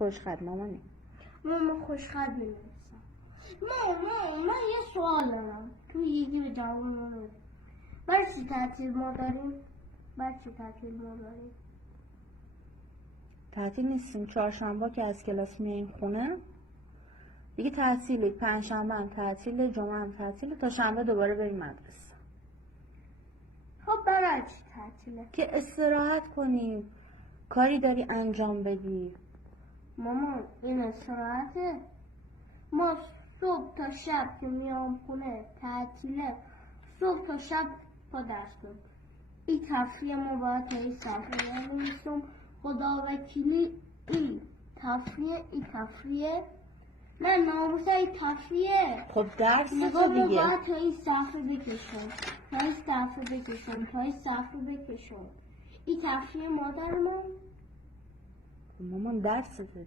خوشخط مامانی. من خوشخط می‌نویسم. من یه سوال دارم. تو یکی به جواب من بده. برای چی تعطیل ما داریم؟ تعطیل نیستیم. چهارشنبه که از کلاس میاییم خونه دیگه تعطیلی. پنجشنبه هم تعطیله، جمعه هم تعطیله، تا شنبه دوباره بریم مدرسه. خب برای چی تعطیله؟ که استراحت کنیم، کاری داری انجام بدی. مامان این استراحته. ما صبح تا شب که میام خونه تعطیله، صبح تا شب با درس کنیم. این تفریح ما باید تا این صفحه بنویسم. خدا وکیلی این تفریح من ناموسه این تفریح. خب درس نگاه تو دیگه. باید تا این صفحه بکشم. تا این صفحه بکشم. این تفریح مادر من. مامان درسته.